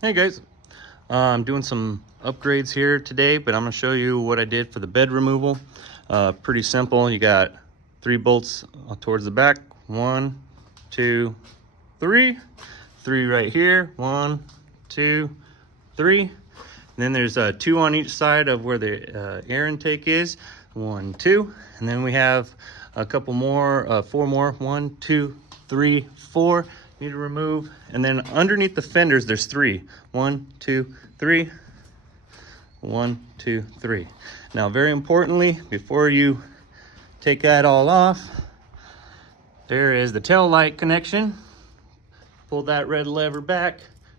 Hey guys, I'm doing some upgrades here today, but I'm going to show you what I did for the bed removal. Pretty simple. You got 3 bolts towards the back. 1, 2, 3. 3 right here. 1, 2, 3. And then there's 2 on each side of where the air intake is. 1, 2. And then we have a couple more, 4 more. 1, 2, 3, 4. Need to remove. And then underneath the fenders there's 3. 1, 2, 3. 1, 2, 3. Now very importantly, before you take that all off, there is the tail light connection. Pull that red lever back,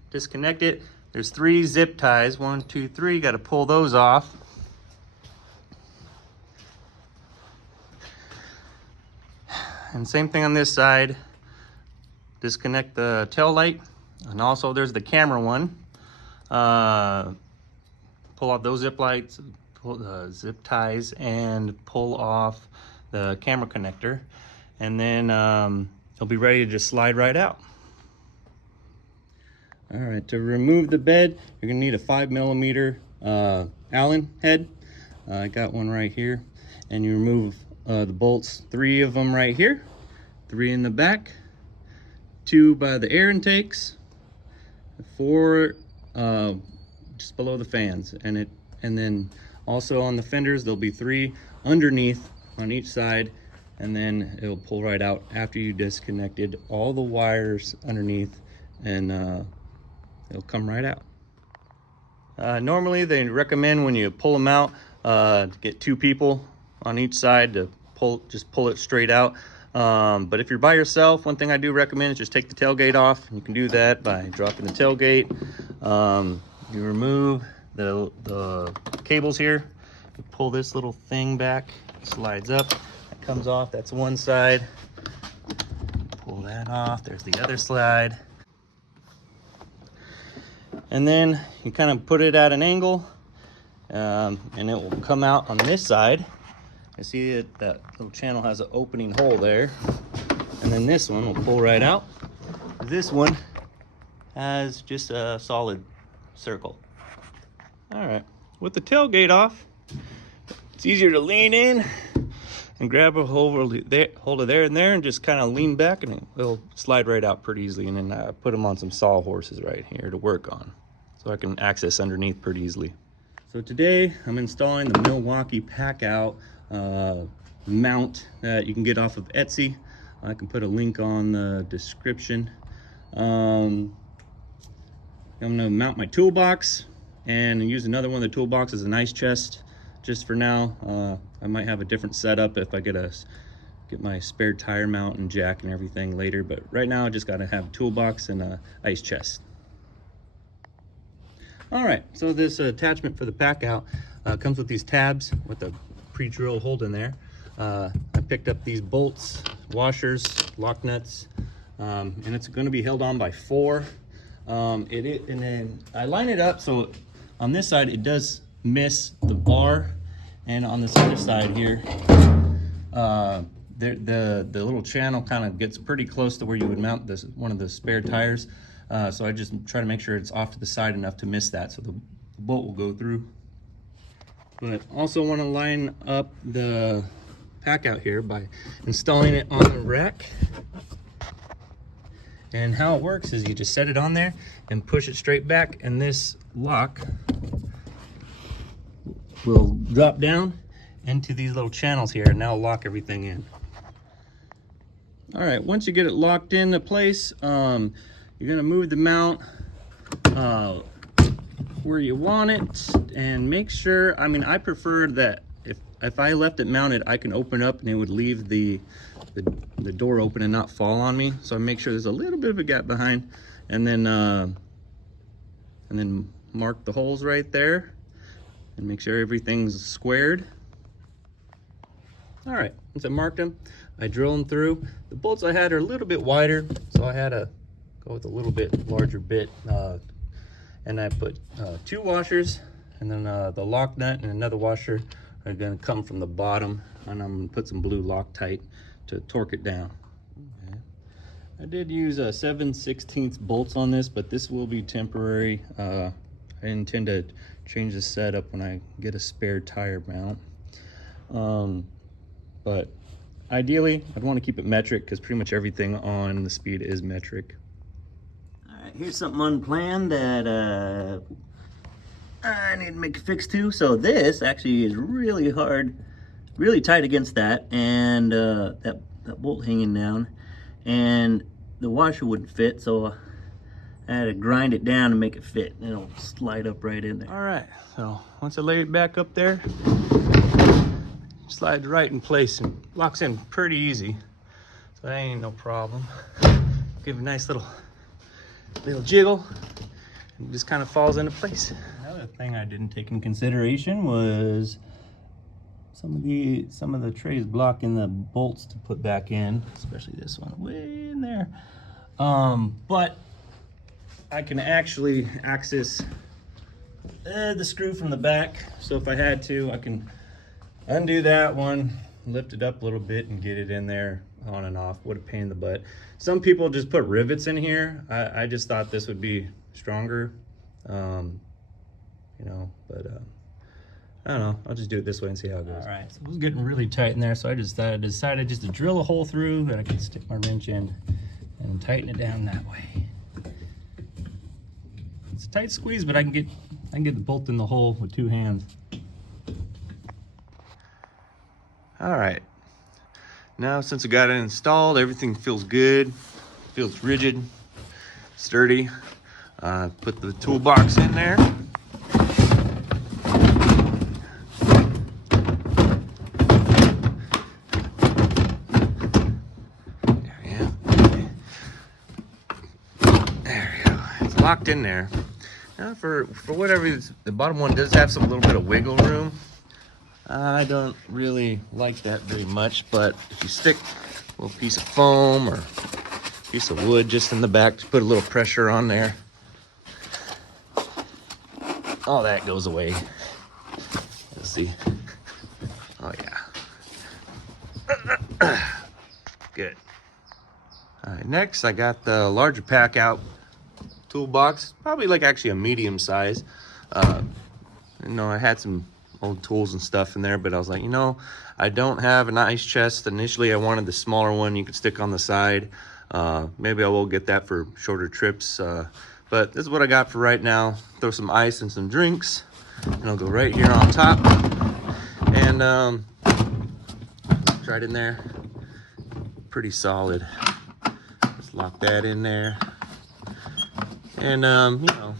disconnect it. There's 3 zip ties. 1, 2, 3. Got to pull those off. And same thing on this side. Disconnect the tail light, and also there's the camera one. Pull off those zip lights, pull the zip ties, and pull off the camera connector, and then it'll be ready to just slide right out. All right, to remove the bed, you're gonna need a 5mm Allen head. I got one right here, and you remove the bolts, 3 of them right here, 3 in the back, 2 by the air intakes, 4 just below the fans, and then also on the fenders there'll be 3 underneath on each side, and then it'll pull right out after you disconnected all the wires underneath, and it'll come right out. Normally they recommend when you pull them out to get 2 people on each side to just pull it straight out. But if you're by yourself, one thing I do recommend is just take the tailgate off. You can do that by dropping the tailgate. You remove the cables here. You pull this little thing back, it slides up, it comes off. That's one side. Pull that off. There's the other side. And then you kind of put it at an angle, and it will come out on this side. You see it, that little channel has an opening hole there, and then this one will pull right out. This one has just a solid circle. All right, with the tailgate off, it's easier to lean in and grab a hold of there and there, and just kind of lean back, and it'll slide right out pretty easily. And then I put them on some sawhorses right here to work on, so I can access underneath pretty easily. So today I'm installing the Milwaukee Packout mount that you can get off of Etsy. I can put a link on the description. I'm gonna mount my toolbox and use another one of the toolboxes as an ice chest just for now. I might have a different setup if I get my spare tire mount and jack and everything later, but right now I just gotta have a toolbox and a ice chest. All right, so this attachment for the Packout comes with these tabs with a pre-drill hold in there. I picked up these bolts, washers, lock nuts, and it's going to be held on by 4. And then I line it up so on this side it does miss the bar, and on this other side here, the little channel kind of gets pretty close to where you would mount one of the spare tires. So I just try to make sure it's off to the side enough to miss that, so the bolt will go through. But also want to line up the Packout here by installing it on the rack. And how it works is you just set it on there and push it straight back, and this lock will drop down into these little channels here, and now lock everything in. All right, once you get it locked into place, you're gonna move the mount where you want it, and make sure, I mean, I prefer that if I left it mounted, I can open up and it would leave the door open and not fall on me. So I make sure there's a little bit of a gap behind, and then mark the holes right there and make sure everything's squared. All right, once I marked them, I drill them through. The bolts I had are a little bit wider, so I had to go with a little bit larger bit, and I put 2 washers, and then the lock nut and another washer are going to come from the bottom, and I'm going to put some blue Loctite to torque it down. Okay. I did use 7/16 bolts on this, but this will be temporary. I intend to change the setup when I get a spare tire mount. But ideally, I'd want to keep it metric because pretty much everything on the Speed is metric. All right, here's something unplanned that I need to make a fix to. So this actually is really hard, really tight against that, and that bolt hanging down, and the washer wouldn't fit, so I had to grind it down and make it fit, and it'll slide up right in there. All right, so once I lay it back up there, slides right in place and locks in pretty easy, so that ain't no problem. Give it a nice little jiggle, and it just kind of falls into place. Another thing I didn't take in consideration was some of the trays blocking the bolts to put back in, especially this one way in there. But I can actually access the screw from the back, so if I had to, I can undo that one, lift it up a little bit, and get it in there on and off. What a pain in the butt. Some people just put rivets in here. I just thought this would be stronger, you know, but I don't know. I'll just do it this way and see how it goes. All right, so it was getting really tight in there, so I decided just to drill a hole through that I could stick my wrench in and tighten it down that way. It's a tight squeeze, but I can get the bolt in the hole with 2 hands. All right, now since I got it installed, everything feels good, feels rigid, sturdy. Put the toolbox in there. Locked in there. Now for whatever reason, the bottom one does have some little bit of wiggle room. I don't really like that very much, but if you stick a little piece of foam or piece of wood just in the back to put a little pressure on there, all that goes away. Let's see. Oh yeah. Good. All right, next I got the larger Packout toolbox, probably like actually a medium size. You know, I had some old tools and stuff in there, but I was like, you know, I don't have an ice chest. Initially I wanted the smaller one you could stick on the side. Maybe I will get that for shorter trips, but this is what I got for right now. Throw some ice and some drinks, and I'll go right here on top, and right in there, pretty solid. Just lock that in there. And you know,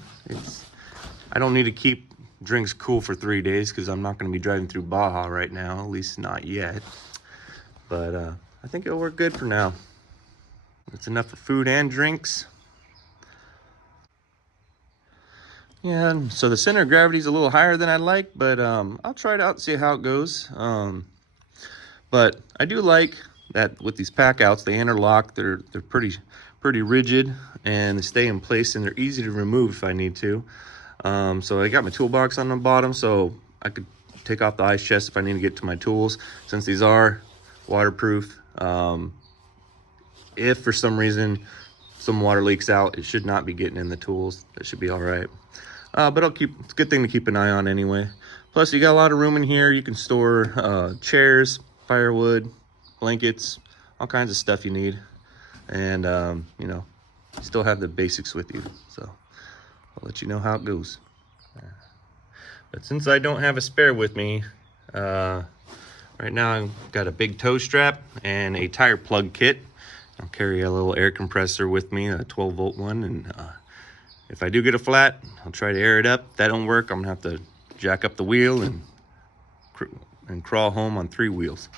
I don't need to keep drinks cool for 3 days because I'm not going to be driving through Baja right now, at least not yet. But I think it'll work good for now. It's enough for food and drinks. Yeah, and so the center of gravity is a little higher than I'd like, but I'll try it out and see how it goes. But I do like that with these Packouts, they interlock. They're pretty rigid, and they stay in place, and they're easy to remove if I need to. So I got my toolbox on the bottom, so I could take off the ice chest if I need to get to my tools, since these are waterproof. If for some reason some water leaks out, it should not be getting in the tools. That should be all right. But it's a good thing to keep an eye on anyway. Plus, you got a lot of room in here. You can store chairs, firewood, blankets, all kinds of stuff you need. And you know, still have the basics with you, so I'll let you know how it goes. But since I don't have a spare with me right now, I've got a big tow strap and a tire plug kit. I'll carry a little air compressor with me, a 12-volt one, and if I do get a flat, I'll try to air it up. If that don't work, I'm gonna have to jack up the wheel and crawl home on 3 wheels.